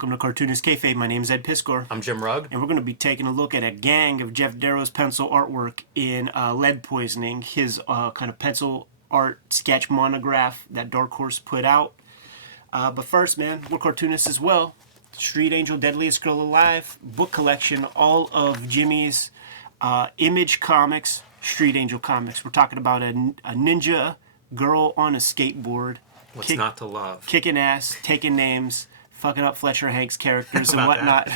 Welcome to Cartoonist Kayfabe. My name is Ed Piskor. I'm Jim Rugg. And we're going to be taking a look at a gang of Geof Darrow's pencil artwork in Lead Poisioning, his kind of pencil art sketch monograph that Dark Horse put out. But first, man, we're cartoonists as well. Street Angel, Deadliest Girl Alive, book collection, all of Jimmy's Image Comics, Street Angel comics. We're talking about a ninja girl on a skateboard. What's not to love? Kicking ass, taking names, fucking up Fletcher Hanks characters and whatnot.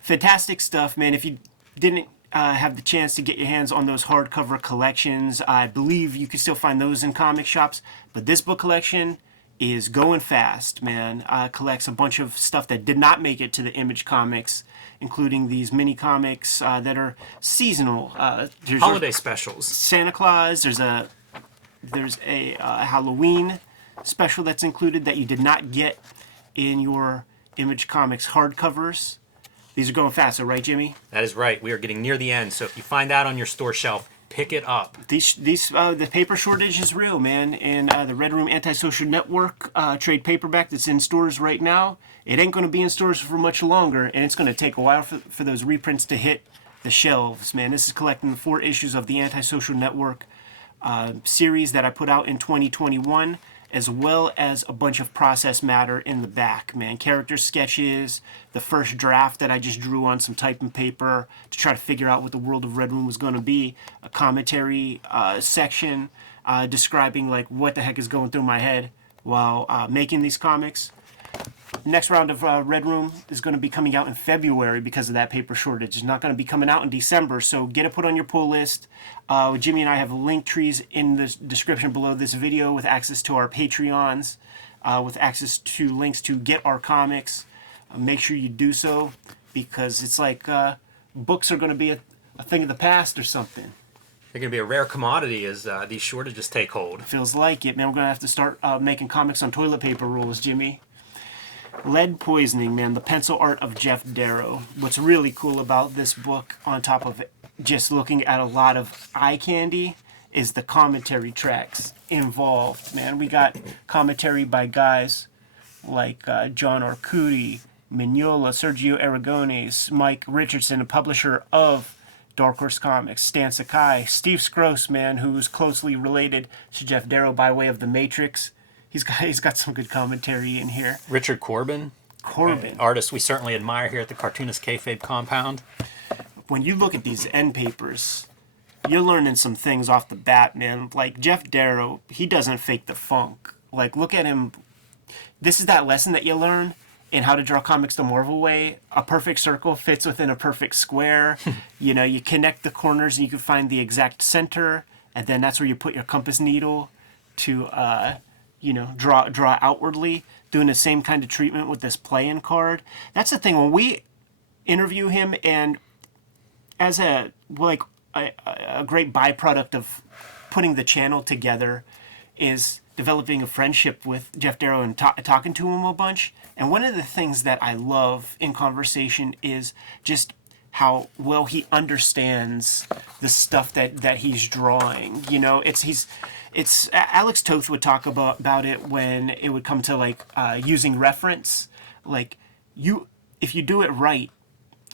Fantastic stuff, man. If you didn't have the chance to get your hands on those hardcover collections, I believe you can still find those in comic shops. But this book collection is going fast, man. Collects a bunch of stuff that did not make it to the Image Comics, including these mini comics that are seasonal. There's Holiday specials. Santa Claus. There's a Halloween special that's included that you did not get in your Image Comics hardcovers. These are going faster, right, Jimmy? That is right. We are getting near the end, so if you find that on your store shelf, pick it up. The paper shortage is real, man. And the Red Room Antisocial Network trade paperback that's in stores right now, it ain't going to be in stores for much longer, and it's going to take a while for those reprints to hit the shelves, man. This is collecting the 4 issues of the Antisocial Network series that I put out in 2021, as well as a bunch of process matter in the back, man. Character sketches, the first draft that I just drew on some typing paper to try to figure out what the world of Red Room was going to be, a commentary section describing like what the heck is going through my head while making these comics. Next round of Red Room is going to be coming out in February because of that paper shortage. It's not going to be coming out in December, so get it put on your pull list. Jimmy and I have link trees in the description below this video with access to our Patreons, with access to links to get our comics. Make sure you do so, because it's like books are going to be a thing of the past or something. They're going to be a rare commodity as these shortages take hold. Feels like it, man. We're going to have to start making comics on toilet paper rolls, Jimmy. Lead Poisioning, man, the pencil art of Geof Darrow. What's really cool about this book, on top of just looking at a lot of eye candy, is the commentary tracks involved, man. We got commentary by guys like John Arcudi, Mignola, Sergio Aragones, Mike Richardson, a publisher of Dark Horse Comics, Stan Sakai, Steve Skroce, man, who's closely related to Geof Darrow by way of The Matrix. He's got some good commentary in here. Richard Corbin. Artist we certainly admire here at the Cartoonist Kayfabe compound. When you look at these end papers, you're learning some things off the bat, man. Like, Geof Darrow, he doesn't fake the funk. Like, look at him. This is that lesson that you learn in How to Draw Comics the Marvel Way. A perfect circle fits within a perfect square. You know, you connect the corners and you can find the exact center, and then that's where you put your compass needle to draw outwardly, doing the same kind of treatment with this play-in card. That's the thing, when we interview him, and as a great byproduct of putting the channel together is developing a friendship with Geof Darrow and talking to him a bunch. And one of the things that I love in conversation is just how well he understands the stuff that he's drawing. You know, it's Alex Toth would talk about it when it would come to like using reference. Like, if you do it right,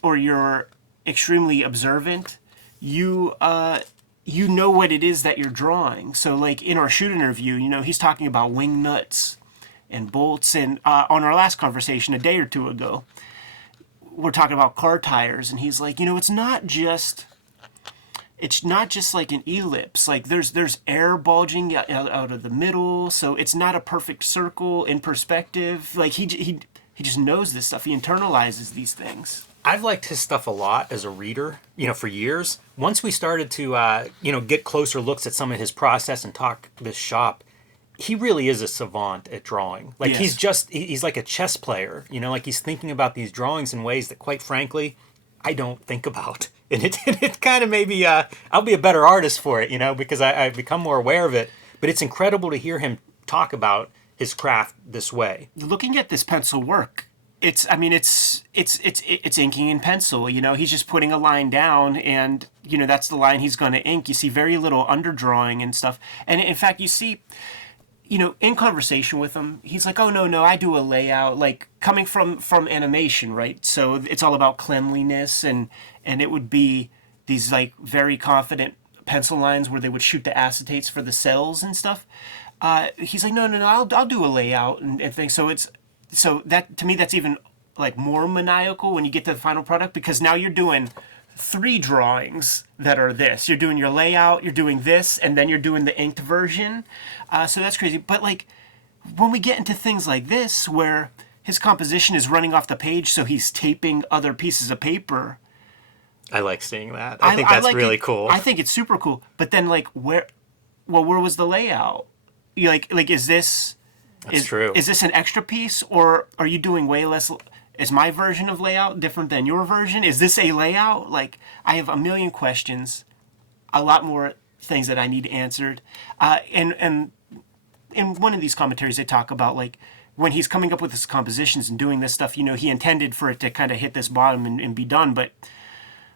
or you're extremely observant, you know what it is that you're drawing. So like in our shoot interview, you know, he's talking about wing nuts and bolts, and on our last conversation a day or two ago, we're talking about car tires, and he's like, you know, it's not just like an ellipse. Like there's air bulging out of the middle, so it's not a perfect circle in perspective. Like he just knows this stuff. He internalizes these things. I've liked his stuff a lot as a reader, for years. Once we started to, get closer looks at some of his process and talk this shop, he really is a savant at drawing. Like, yes. he's like a chess player, like he's thinking about these drawings in ways that, quite frankly, I don't think about. And it kind of maybe, I'll be a better artist for it, because I've become more aware of it. But it's incredible to hear him talk about his craft this way. Looking at this pencil work, it's inking in pencil. He's just putting a line down, and that's the line he's going to ink. You see very little underdrawing and stuff. And in fact, you see in conversation with him, he's like, "Oh no, I do a layout." Like coming from animation, right? So it's all about cleanliness, and it would be these like very confident pencil lines where they would shoot the acetates for the cells and stuff. He's like, no, I'll do a layout and things. So that to me that's even like more maniacal when you get to the final product, because now you're doing three drawings that are this. You're doing your layout, you're doing this, and then you're doing the inked version. So that's crazy. But like when we get into things like this, where his composition is running off the page, so he's taping other pieces of paper. I like seeing that. I think that's like really it. cool. I think it's super cool. But then like where was the layout? You like is this That's true. Is this an extra piece, or are you doing way less? Is my version of layout different than your version? Is this a layout? Like, I have a million questions, a lot more things that I need answered. And in one of these commentaries, they talk about, like, when he's coming up with his compositions and doing this stuff, he intended for it to kind of hit this bottom and be done, but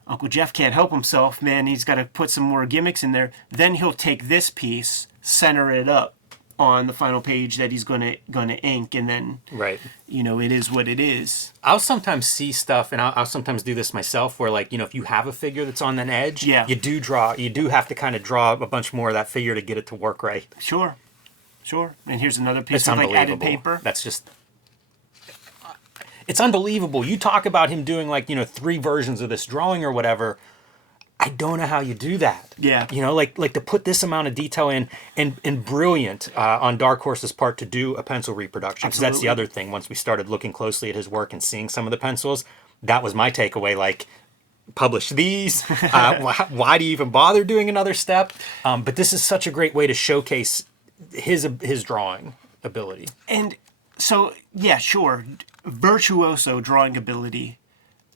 Uncle Geof can't help himself, man. He's got to put some more gimmicks in there. Then he'll take this piece, center it up on the final page that he's gonna ink, and then right, it is what it is. I'll sometimes see stuff, and I'll sometimes do this myself, where like if you have a figure that's on an edge, you do have to kind of draw a bunch more of that figure to get it to work right. Sure. And here's another piece of like added paper. That's just, it's unbelievable. You talk about him doing like 3 versions of this drawing or whatever. I don't know how you do that. Yeah. Like to put this amount of detail in, and brilliant on Dark Horse's part to do a pencil reproduction. Because that's the other thing. Once we started looking closely at his work and seeing some of the pencils, that was my takeaway. Like, publish these. Why do you even bother doing another step? But this is such a great way to showcase his drawing ability. And so, yeah, sure, virtuoso drawing ability.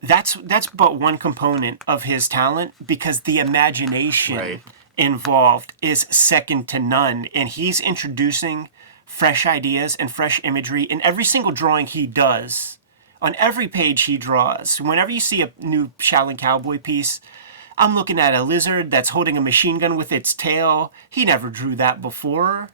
That's but one component of his talent, because the imagination involved is second to none, and he's introducing fresh ideas and fresh imagery in every single drawing he does. On every page he draws. Whenever you see a new Shaolin Cowboy piece, I'm looking at a lizard that's holding a machine gun with its tail. He never drew that before.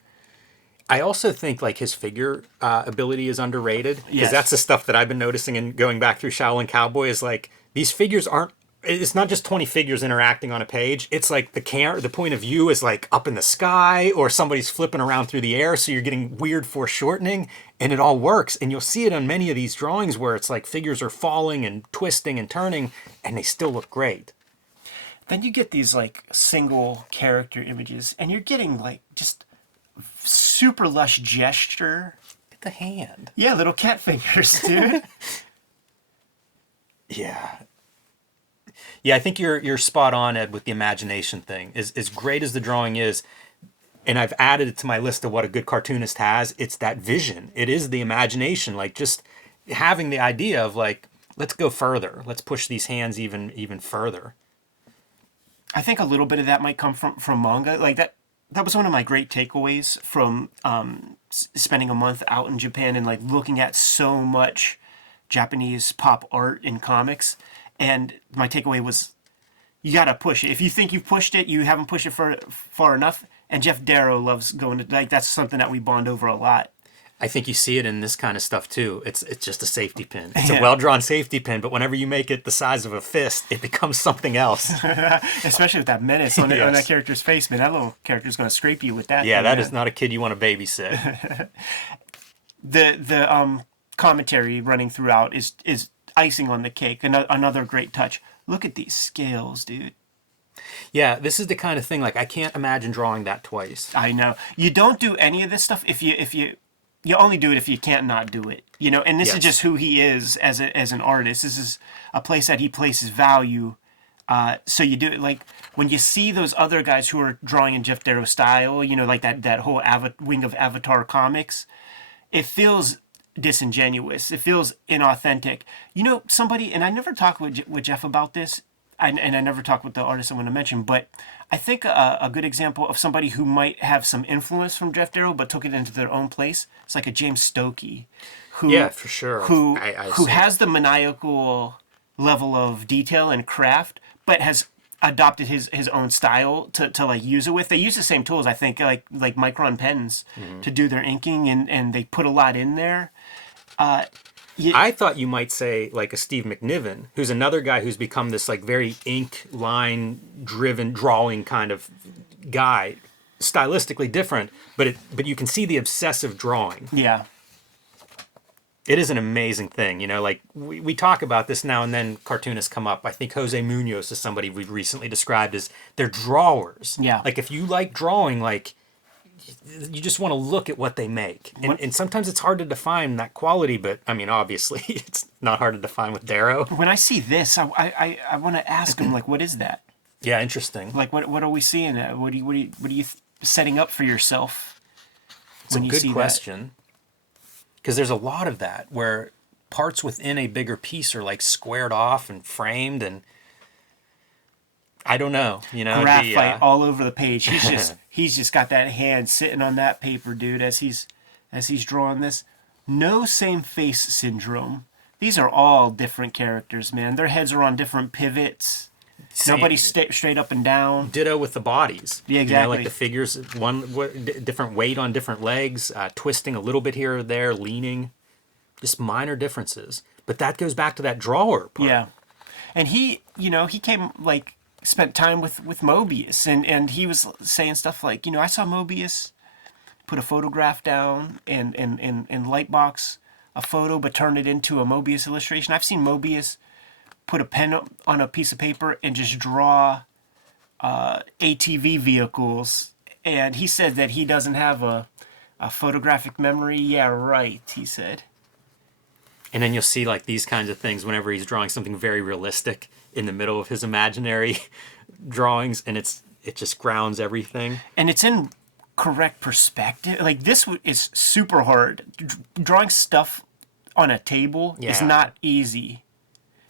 I also think like his figure ability is underrated, because that's the stuff that I've been noticing and going back through Shaolin Cowboy is like these figures aren't. It's not just 20 figures interacting on a page. It's like the point of view is like up in the sky, or somebody's flipping around through the air, so you're getting weird foreshortening, and it all works. And you'll see it on many of these drawings where it's like figures are falling and twisting and turning, and they still look great. Then you get these like single character images, and you're getting like just super lush gesture. Look at the hand. Yeah, little cat fingers, dude. Yeah, I think you're spot on, Ed, with the imagination thing. As great as the drawing is, and I've added it to my list of what a good cartoonist has, it's that vision. It is the imagination, like just having the idea of like, let's go further. Let's push these hands even further. I think a little bit of that might come from manga. Like that was one of my great takeaways from spending a month out in Japan and like looking at so much Japanese pop art in comics. And my takeaway was, you gotta push it. If you think you've pushed it, you haven't pushed it far enough. And Geof Darrow loves going to, like, that's something that we bond over a lot. I think you see it in this kind of stuff too. It's just a safety pin. It's a well-drawn safety pin, but whenever you make it the size of a fist, it becomes something else. Especially with that menace on that character's face, man. That little character's going to scrape you with that. Yeah, that is not a kid you want to babysit. The commentary running throughout is icing on the cake. Another great touch. Look at these scales, dude. Yeah, this is the kind of thing, like, I can't imagine drawing that twice. I know. You don't do any of this stuff if you only do it if you can't not do it. And this is just who he is as an artist. This is a place that he places value. So you do it, like, when you see those other guys who are drawing in Geof Darrow style, like that whole wing of Avatar comics, it feels disingenuous. It feels inauthentic. Somebody, and I never talked with Geof about this, and I never talked with the artist I'm going to mention, but I think a good example of somebody who might have some influence from Geof Darrow but took it into their own place, it's like a James Stokey, who for sure, who has the maniacal level of detail and craft, but has adopted his own style to like use it with. They use the same tools, I think, like micron pens to do their inking, and they put a lot in there. I thought you might say like a Steve McNiven, who's another guy who's become this like very ink line driven drawing kind of guy, stylistically different, but you can see the obsessive drawing. Yeah. It is an amazing thing, like we talk about this now and then, cartoonists come up. I think Jose Munoz is somebody we've recently described as they're drawers. Yeah. Like if you like drawing, like you just want to look at what they make. And sometimes it's hard to define that quality, but I mean, obviously it's not hard to define with Darrow. When I see this, I want to ask him, like, what is that? Yeah, interesting. Like, what are we seeing? What are you setting up for yourself? It's a good question. Because there's a lot of that where parts within a bigger piece are like squared off and framed, and I don't know, graphite all over the page. He's just got that hand sitting on that paper, dude, as he's drawing this. No same face syndrome. These are all different characters, man. Their heads are on different pivots. Nobody's straight up and down. Ditto with the bodies. Yeah, exactly. Like the figures, different weight on different legs, twisting a little bit here or there, leaning. Just minor differences. But that goes back to that drawer part. Yeah. And he came, like, spent time with Mobius. And he was saying stuff like, I saw Mobius put a photograph down and lightbox a photo, but turn it into a Mobius illustration. I've seen Mobius put a pen on a piece of paper and just draw ATV vehicles. And he said that he doesn't have a photographic memory. Yeah, right, he said. And then you'll see like these kinds of things whenever he's drawing something very realistic in the middle of his imaginary drawings, and it just grounds everything. And it's in correct perspective. Like, this is super hard. Drawing stuff on a table is not easy.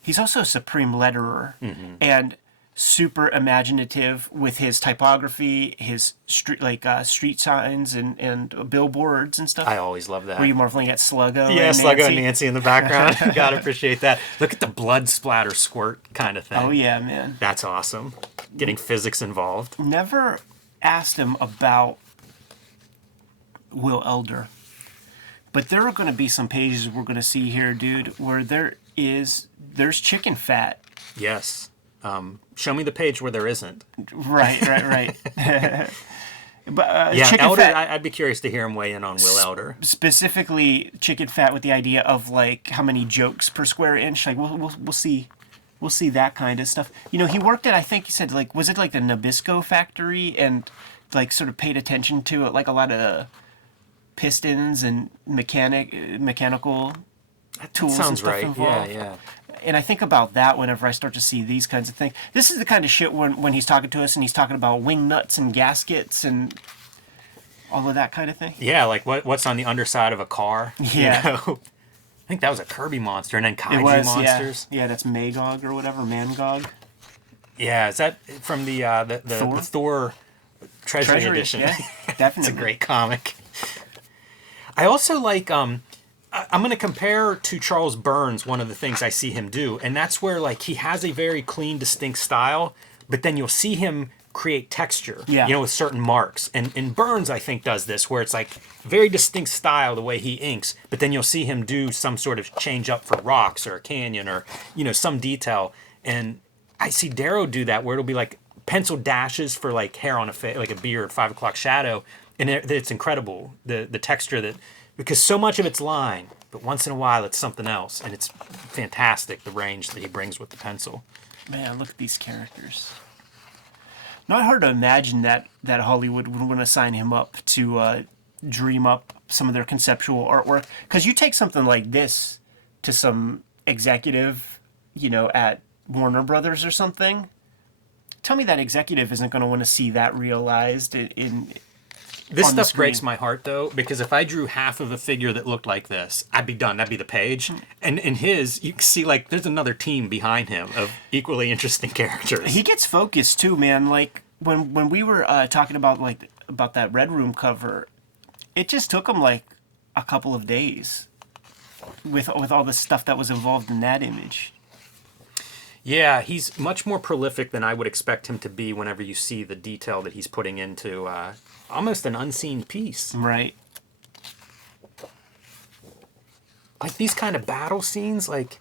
He's also a supreme letterer and super imaginative with his typography, his street signs and billboards and stuff. I always love that. Were you marveling at Sluggo? Yeah, and Sluggo and Nancy in the background. You gotta appreciate that. Look at the blood splatter squirt kind of thing. Oh yeah, man. That's awesome. Getting physics involved. Never asked him about Will Elder, but there are going to be some pages we're going to see here, dude, where there's chicken fat. Yes. Show me the page where there isn't. Right. But yeah, chicken Elder. fat, I'd be curious to hear him weigh in on Will Elder. specifically chicken fat, with the idea of like how many jokes per square inch. Like we'll see that kind of stuff. He worked at, I think he said, like, was it like the Nabisco factory, and like sort of paid attention to it, like a lot of pistons and mechanical tools Sounds and stuff right. involved. Yeah. And I think about that whenever I start to see these kinds of things. This is the kind of shit when he's talking to us and he's talking about wing nuts and gaskets and all of that kind of thing. Yeah, like what's on the underside of a car. Yeah. I think that was a Kirby monster, and then Kaiju It was, monsters. Yeah, that's Magog or whatever, Mangog. Yeah, is that from the Thor Treasury Edition? Yeah, definitely. It's a great comic. I also like I'm going to compare to Charles Burns one of the things I see him do, and that's where like he has a very clean, distinct style, but then you'll see him create texture, with certain marks. And Burns, I think, does this, where it's like very distinct style the way he inks, but then you'll see him do some sort of change up for rocks or a canyon or, some detail. And I see Darrow do that, where it'll be like pencil dashes for like hair on a face, like a beard, 5 o'clock shadow. And it's incredible, the texture that, because so much of it's line, but once in a while it's something else, and it's fantastic, the range that he brings with the pencil. Man, look at these characters. Not hard to imagine that Hollywood would want to sign him up to dream up some of their conceptual artwork. Because you take something like this to some executive, at Warner Brothers or something. Tell me that executive isn't going to want to see that realized in This stuff breaks my heart, though, because if I drew half of a figure that looked like this, I'd be done. That'd be the page. And in his, you can see, like, there's another team behind him of equally interesting characters. He gets focused, too, man. Like, when we were talking about that Red Room cover, it just took him, like, a couple of days with all the stuff that was involved in that image. Yeah, he's much more prolific than I would expect him to be whenever you see the detail that he's putting into almost an unseen piece. Right. Like these kind of battle scenes, like...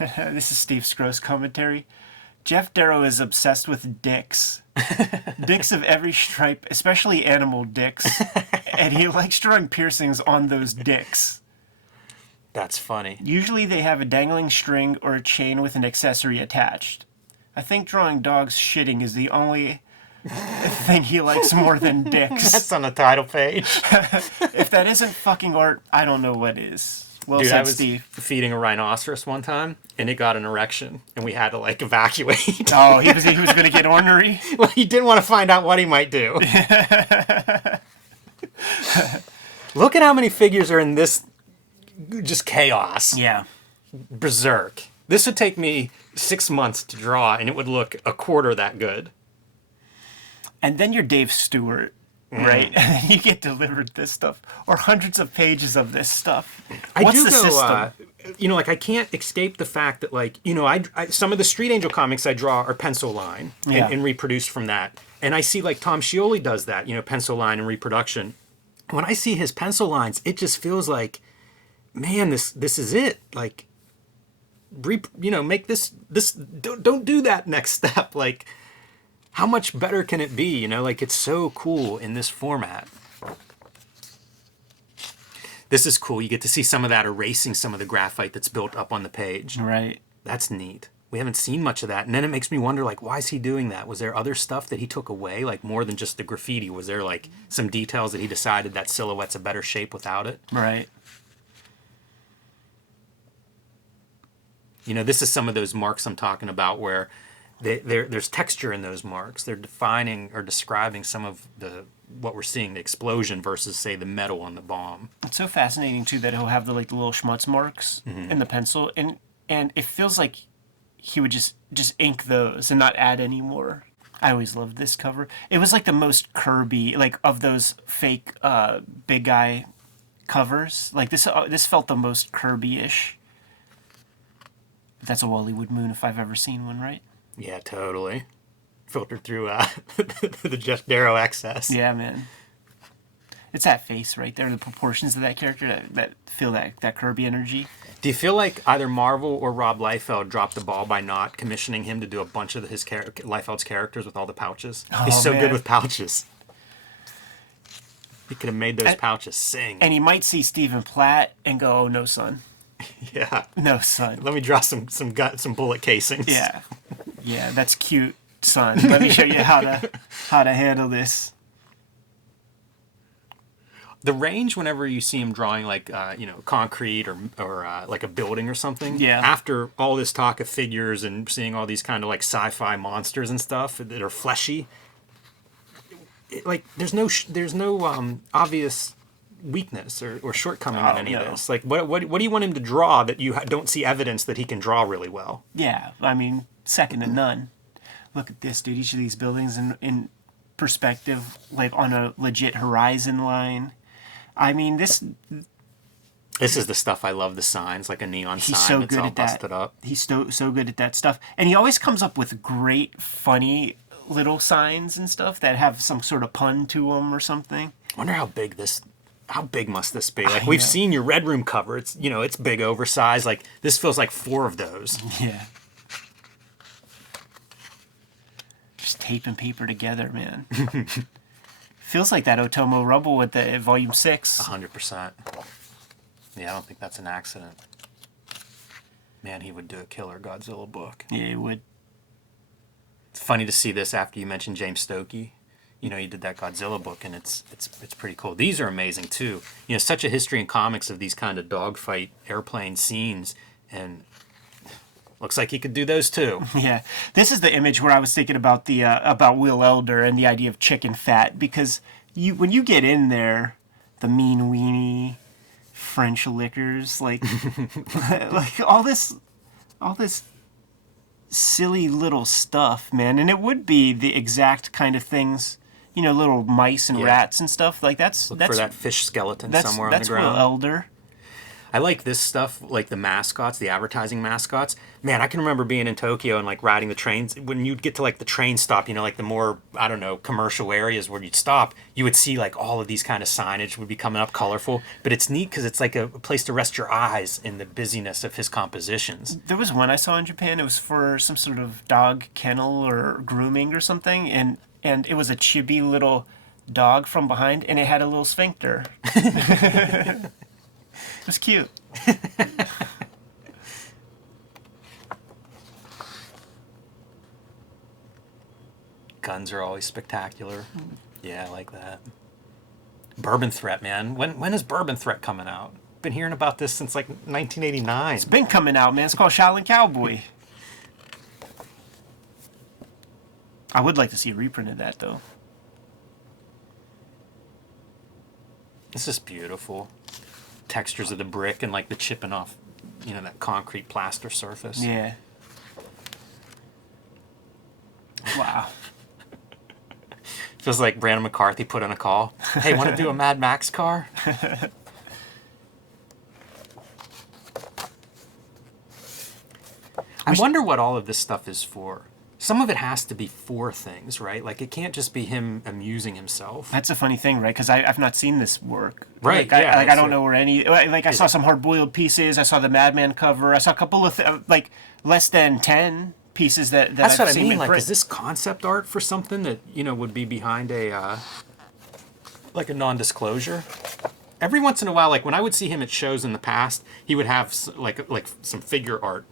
This is Steve Scrose commentary. Geof Darrow is obsessed with dicks. Dicks of every stripe, especially animal dicks. And he likes drawing piercings on those dicks. That's funny. Usually they have a dangling string or a chain with an accessory attached. I think drawing dogs shitting is the only thing he likes more than dicks. That's on the title page. If that isn't fucking art, I don't know what is. Well Dude, said, I was Steve. feeding a rhinoceros one time, and it got an erection, and we had to, like, evacuate. Oh, he was going to get ornery? Well, he didn't want to find out what he might do. Look at how many figures are in this just chaos. Yeah. Berserk. This would take me 6 months to draw, and it would look a quarter that good. And then you're Dave Stewart, right? And you get delivered this stuff, or hundreds of pages of this stuff. What's the system? You know, like, I can't escape the fact that, like, you know, I some of the Street Angel comics I draw are pencil line and reproduced from that. And I see, like, Tom Scioli does that, you know, pencil line and reproduction. When I see his pencil lines, it just feels like, man, this is it. Like, you know, make this don't do that next step. Like, how much better can it be? You know, like, it's so cool in this format. This is cool. You get to see some of that erasing some of the graphite that's built up on the page. Right. That's neat. We haven't seen much of that. And then it makes me wonder, like, why is he doing that? Was there other stuff that he took away? Like, more than just the graffiti? Was there, like, some details that he decided that silhouette's a better shape without it? Right. You know, this is some of those marks I'm talking about where there's texture in those marks. They're defining or describing some of what we're seeing, the explosion versus, say, the metal on the bomb. It's so fascinating, too, that he'll have the little schmutz marks in the pencil. And it feels like he would just ink those and not add any more. I always loved this cover. It was like the most Kirby, like, of those fake big guy covers. Like, this felt the most Kirby-ish. That's a Wallywood Moon if I've ever seen one, right? Yeah, totally. Filtered through the Geof Darrow excess. Yeah, man. It's that face right there, the proportions of that character that feel that Kirby energy. Do you feel like either Marvel or Rob Liefeld dropped the ball by not commissioning him to do a bunch of his Liefeld's characters with all the pouches? Oh, He's so man. good with pouches. He could have made those pouches sing. And he might see Stephen Platt and go, "Oh no, son, Yeah. no, son." Let me draw some bullet casings. Yeah, yeah, that's cute, son. Let me show you how to handle this. The range, whenever you see him drawing, like, you know, concrete or like a building or something, Yeah. after all this talk of figures and seeing all these kind of, like, sci-fi monsters and stuff that are fleshy, like, there's no obvious weakness or shortcoming in any of this. Like, what do you want him to draw that you don't see evidence that he can draw really well? Yeah, I mean, second to none. Look at this, dude. Each of these buildings in perspective, like on a legit horizon line. I mean, this is the stuff I love, the signs, like a neon he's sign so that's good all at that. busted up. He's so good at that stuff. And he always comes up with great, funny little signs and stuff that have some sort of pun to them or something. I wonder how big must this be? Like, we've seen your Red Room cover. It's, you know, it's big, oversized. Like, this feels like 4 of those. Yeah. Just tape and paper together, man. Feels like that Otomo Rumble with the Volume 6. 100%. Yeah, I don't think that's an accident. Man, he would do a killer Godzilla book. Yeah, he would. It's funny to see this after you mentioned James Stokey. You know, he did that Godzilla book, and it's pretty cool. These are amazing, too. You know, such a history in comics of these kind of dogfight airplane scenes, and looks like he could do those, too. Yeah. This is the image where I was thinking about about Will Elder and the idea of chicken fat, because when you get in there, the mean weenie, French liquors, like like all this silly little stuff, man. And it would be the exact kind of things, you know, little mice and rats and stuff. Like, that's for that fish skeleton somewhere on the that's ground. Will Elder. I like this stuff, like the mascots, the advertising mascots. Man, I can remember being in Tokyo and like riding the trains. When you'd get to like the train stop, you know, like the more, I don't know, commercial areas where you'd stop, you would see like all of these kind of signage would be coming up colorful. But it's neat because it's like a place to rest your eyes in the busyness of his compositions. There was one I saw in Japan. It was for some sort of dog kennel or grooming or something, and it was a chibi little dog from behind, and it had a little sphincter. It was cute. Guns are always spectacular. Yeah, I like that. Bourbon Threat, man. When is Bourbon Threat coming out? Been hearing about this since like 1989. It's been coming out, man. It's called Shaolin Cowboy. I would like to see a reprint of that, though. This is beautiful. Textures of the brick and like the chipping off, you know, that concrete plaster surface. Yeah. Wow. Feels like Brandon McCarthy put in a call. Hey, want to do a Mad Max car? I wonder what all of this stuff is for. Some of it has to be for things, right? Like, it can't just be him amusing himself. That's a funny thing, right? Because I've not seen this work. Right, Like, yeah. I don't know where any... Like, I saw some hard-boiled pieces. I saw the Madman cover. I saw a couple of, like, less than 10 pieces that That's I've what I seen mean. Like, print. is this concept art for something that, you know, would be behind a, like a non-disclosure? Every once in a while, like, when I would see him at shows in the past, he would have, like some figure art.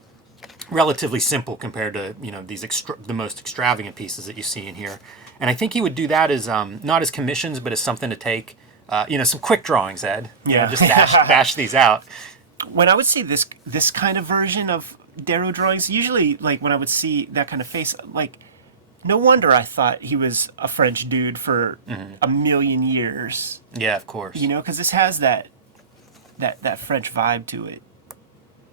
Relatively simple compared to, you know, these the most extravagant pieces that you see in here. And I think he would do that as not as commissions, but as something to take, you know, some quick drawings, Ed. You know, just bash these out. When I would see this kind of version of Darrow drawings, usually, like, when I would see that kind of face, like, no wonder I thought he was a French dude for a million years. Yeah, of course. You know, because this has that French vibe to it.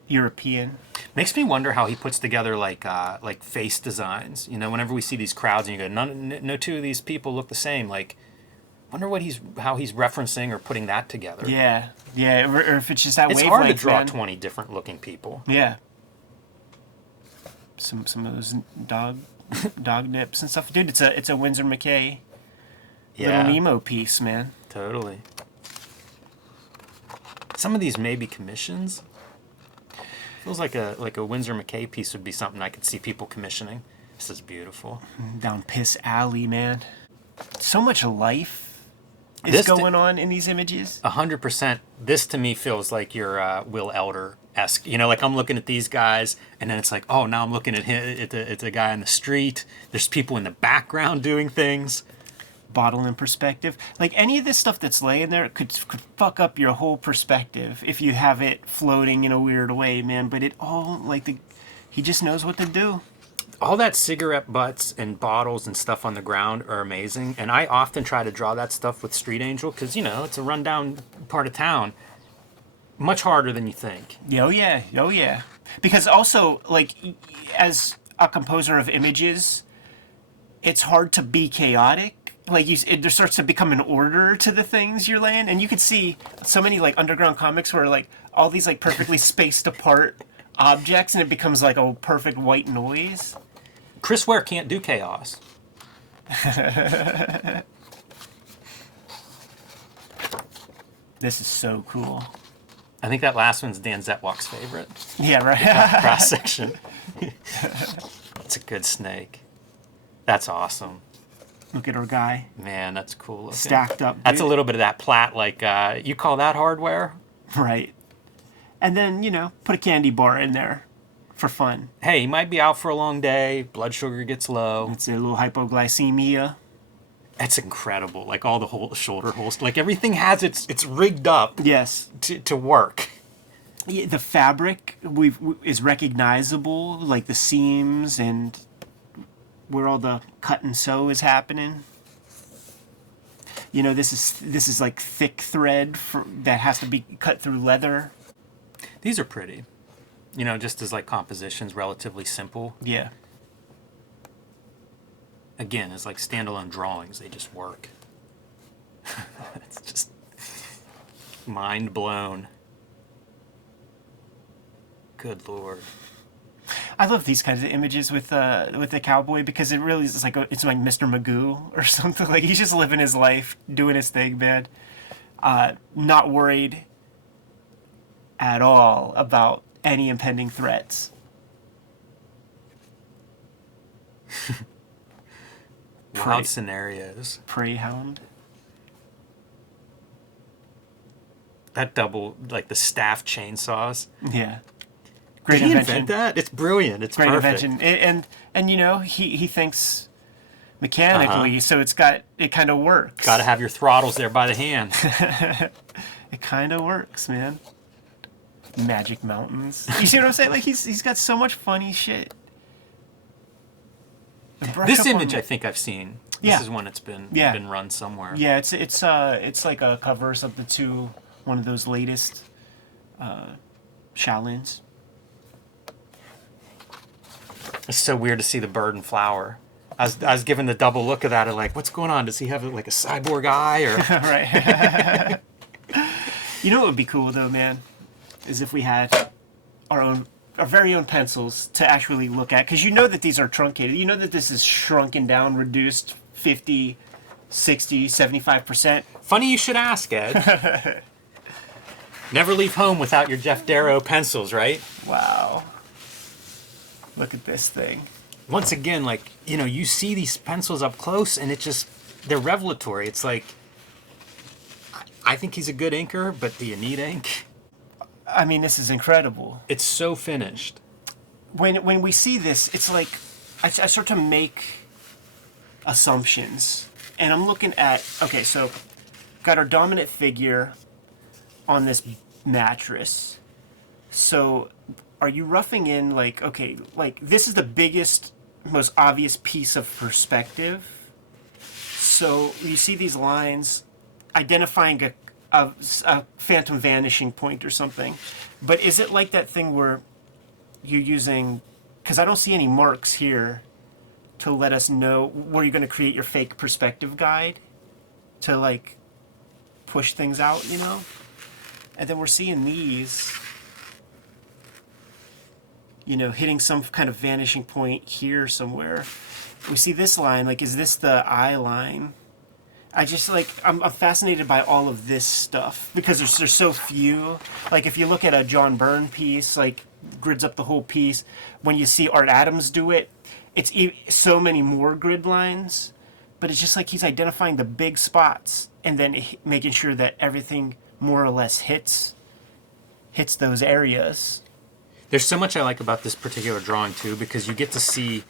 European. Makes me wonder how he puts together like face designs. You know, whenever we see these crowds and you go, no two of these people look the same. Like, wonder how he's referencing or putting that together. Yeah, or if it's just that it's wavelength. It's hard to draw man. 20 different looking people. Yeah. Some of those dog nips and stuff, dude. It's a Winsor McKay little Nemo piece, man. Totally. Some of these may be commissions. Feels like a Winsor McKay piece would be something I could see people commissioning. This is beautiful. Down Piss Alley, man. So much life is going on in these images. 100%. This to me feels like your Will Elder-esque. You know, like I'm looking at these guys, and then it's like, oh, now I'm looking at him, at the guy on the street. There's people in the background doing things. Bottle in perspective. Like, any of this stuff that's laying there could fuck up your whole perspective if you have it floating in a weird way, man. But it all, like, he just knows what to do. All that cigarette butts and bottles and stuff on the ground are amazing. And I often try to draw that stuff with Street Angel because, you know, it's a rundown part of town. Much harder than you think. Oh, yeah. Because also, like, as a composer of images, it's hard to be chaotic. Like, there starts to become an order to the things you're laying, and you could see so many, like, underground comics where, like, all these, like, perfectly spaced apart objects, and it becomes, like, a perfect white noise. Chris Ware can't do chaos. This is so cool. I think that last one's Dan Zetwalk's favorite. Yeah, right. Cross section. It's a good snake. That's awesome. Look at our guy. Man, that's cool looking. Stacked up, dude. That's a little bit of that plat, like, you call that hardware? Right. And then, you know, put a candy bar in there for fun. Hey, he might be out for a long day, blood sugar gets low. It's a little hypoglycemia. That's incredible. Like, all the whole shoulder holes. Like, everything has it's rigged up Yes. to work. Yeah, the fabric is recognizable, like the seams and where all the cut and sew is happening. You know, this is like thick thread that has to be cut through leather. These are pretty. You know, just as like compositions, relatively simple. Yeah. Again, as like standalone drawings, they just work. It's just mind blown. Good Lord. I love these kinds of images with the cowboy because it really is like it's like Mr. Magoo or something. Like he's just living his life, doing his thing, man. Not worried at all about any impending threats. Wild scenarios. Prey hound. That double, like the staff chainsaws. Yeah. Great invention. Did he invent that? It's brilliant. It's great perfect. Invention. And you know, he thinks mechanically, so it kind of works. Got to have your throttles there by the hand. It kind of works, man. Magic mountains. You see what I'm saying? Like he's got so much funny shit. This image I think I've seen. Yeah. This is one that's been run somewhere. Yeah, it's like a cover or something to one of those latest Shaolins. It's so weird to see the bird and flower. I was given the double look of that, of like, what's going on? Does he have like a cyborg eye or? Right. You know what would be cool though, man, is if we had our very own pencils to actually look at, because you know that these are truncated. You know that this is shrunken down, reduced 50, 60, 75%. Funny you should ask, Ed. Never leave home without your Geof Darrow pencils, right? Wow. Look at this thing. Once again, like, you know, you see these pencils up close and they're revelatory. It's like, I think he's a good inker, but do you need ink? I mean, this is incredible. It's so finished. When we see this, it's like I start to make assumptions. And I'm looking at, okay, so got our dominant figure on this mattress. So are you roughing in like, okay, like this is the biggest, most obvious piece of perspective. So you see these lines identifying a phantom vanishing point or something. But is it like that thing where you're using, because I don't see any marks here to let us know where you're going to create your fake perspective guide to like push things out, you know? And then we're seeing these, you know, hitting some kind of vanishing point here somewhere. We see this line, like, is this the eye line? I just, like, I'm fascinated by all of this stuff because there's so few. Like, if you look at a John Byrne piece, like, grids up the whole piece. When you see Art Adams do it, it's so many more grid lines. But it's just like he's identifying the big spots and then making sure that everything more or less hits those areas. There's so much I like about this particular drawing, too, because you get to see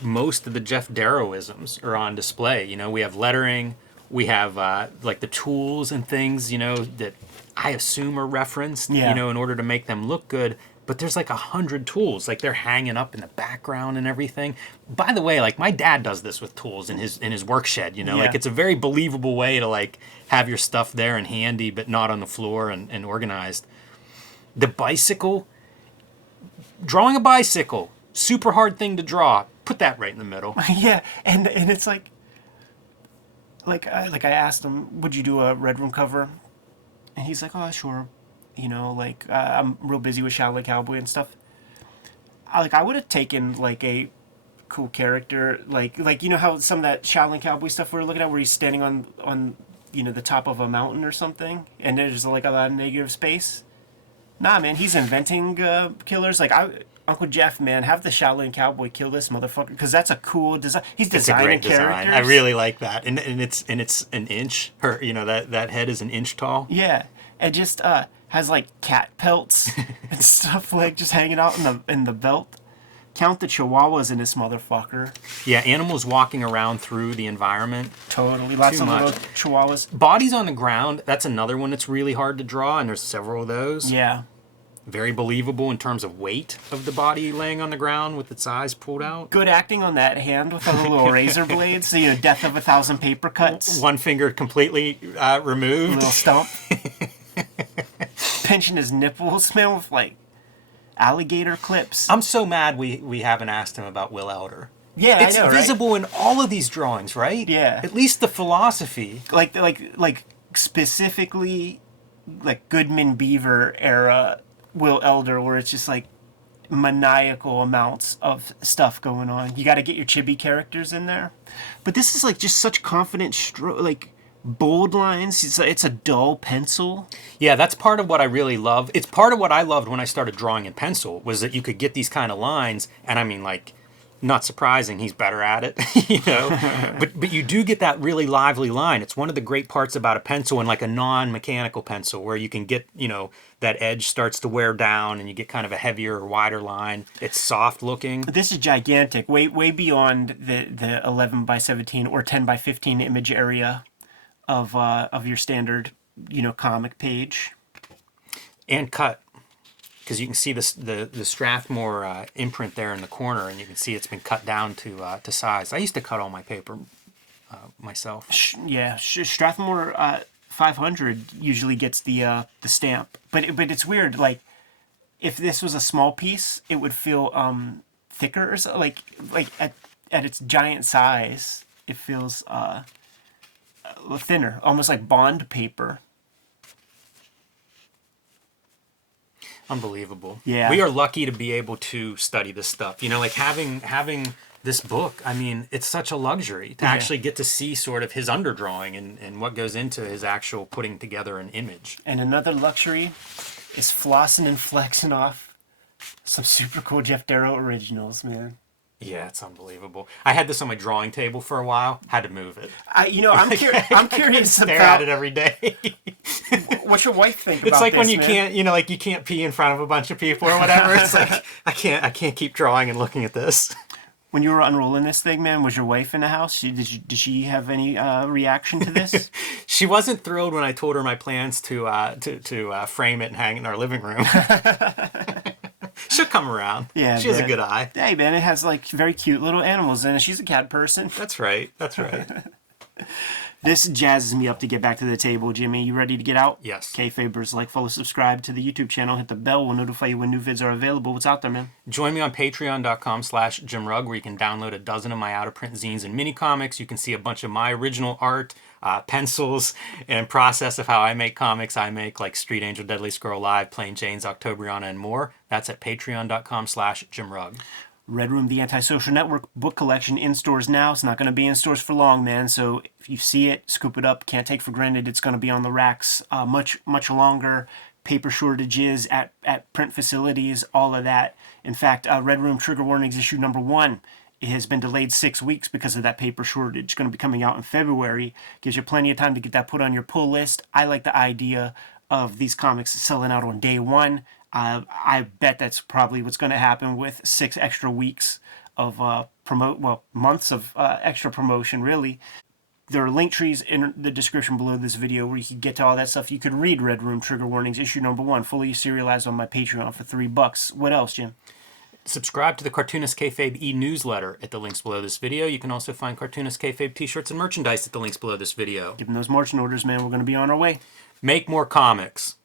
most of the Geof Darrowisms are on display. You know, we have lettering, we have like the tools and things, you know, that I assume are referenced, you know, in order to make them look good. But there's like 100 tools, like they're hanging up in the background and everything. By the way, like my dad does this with tools in his work shed, you know, like it's a very believable way to like have your stuff there and handy, but not on the floor and organized. The bicycle, drawing a bicycle, super hard thing to draw. Put that right in the middle. Yeah, and it's like I asked him, would you do a Red Room cover? And he's like, oh, sure. You know, like, I'm real busy with Shaolin Cowboy and stuff. I would have taken, like, a cool character, like you know how some of that Shaolin Cowboy stuff we were looking at where he's standing on you know, the top of a mountain or something, and there's, like, a lot of negative space? Nah, man, he's inventing killers. Like, Uncle Geof, man, have the Shaolin Cowboy kill this motherfucker, because that's a cool design. He's designing characters. I really like that, and it's an inch. Her, you know, that head is an inch tall. Yeah, and just has like cat pelts and stuff like just hanging out in the belt. Count the chihuahuas in this motherfucker. Yeah, animals walking around through the environment. Totally, lots of little chihuahuas. Bodies on the ground. That's another one that's really hard to draw, and there's several of those. Yeah. Very believable in terms of weight of the body laying on the ground with its eyes pulled out. Good acting on that hand with the little razor blades. So, you know, death of 1,000 paper cuts. One finger completely removed. A little stump. Pinching his nipples, man, with like alligator clips. I'm so mad we haven't asked him about Will Elder. Yeah, it's I know, visible right? in all of these drawings, right? Yeah. At least the philosophy. Like specifically, like Goodman Beaver era Will Elder, where it's just like maniacal amounts of stuff going on. You got to get your chibi characters in there, but this is like just such confident like bold lines. It's a dull pencil. Yeah, that's part of what I really love. It's part of what I loved when I started drawing in pencil, was that you could get these kind of lines, and I mean, like, not surprising, he's better at it, you know. but you do get that really lively line. It's one of the great parts about a pencil, and like a non-mechanical pencil, where you can get, you know, that edge starts to wear down and you get kind of a heavier or wider line. It's soft looking. This is gigantic, way beyond the 11 by 17 or 10 by 15 image area of your standard, you know, comic page. And cut. Because you can see this, the Strathmore imprint there in the corner, and you can see it's been cut down to size. I used to cut all my paper myself. Strathmore 500 usually gets the stamp, but it's weird. Like, if this was a small piece, it would feel thicker, or so, like at its giant size, it feels thinner, almost like bond paper. Unbelievable. Yeah. We are lucky to be able to study this stuff. You know, like having this book, I mean, it's such a luxury to actually get to see sort of his underdrawing and what goes into his actual putting together an image. And another luxury is flossing and flexing off some super cool Geof Darrow originals, man. Yeah, it's unbelievable. I had this on my drawing table for a while. Had to move it. I'm curious stare about at it every day. What's your wife think about It's like this, when you man? can't, you know, like you can't pee in front of a bunch of people or whatever. It's like I can't keep drawing and looking at this. When you were unrolling this thing, man, was your wife in the house? Did she have any reaction to this? She wasn't thrilled when I told her my plans to frame it and hang it in our living room. She'll come around. Yeah, she has a good eye. Hey, man, it has like very cute little animals in it. She's a cat person. That's right. This jazzes me up to get back to the table, Jimmy. You ready to get out? Yes. Kayfabers, like, follow, subscribe to the YouTube channel. Hit the bell. We'll notify you when new vids are available. What's out there, man? Join me on patreon.com/JimRugg, where you can download a dozen of my out-of-print zines and mini comics. You can see a bunch of my original art, pencils, and process of how I make comics. I make like Street Angel, Deadly Squirrel Live, Plain Jane's, Octobriana, and more. That's at patreon.com/JimRugg. Red Room, the Antisocial Network book collection in stores now. It's not going to be in stores for long, man. So if you see it, scoop it up. Can't take for granted it's going to be on the racks much longer. Paper shortages at print facilities, all of that. In fact, Red Room Trigger Warnings issue number 1. It has been delayed 6 weeks because of that paper shortage. It's going to be coming out in February. Gives you plenty of time to get that put on your pull list. I like the idea of these comics selling out on day 1. I bet that's probably what's going to happen with 6 extra weeks of months of extra promotion, really. There are link trees in the description below this video where you can get to all that stuff. You could read Red Room Trigger Warnings issue number 1, fully serialized on my Patreon for $3. What else, Jim? Subscribe to the Cartoonist Kayfabe e-newsletter at the links below this video. You can also find Cartoonist Kayfabe t-shirts and merchandise at the links below this video. Give them those marching orders, man. We're going to be on our way. Make more comics.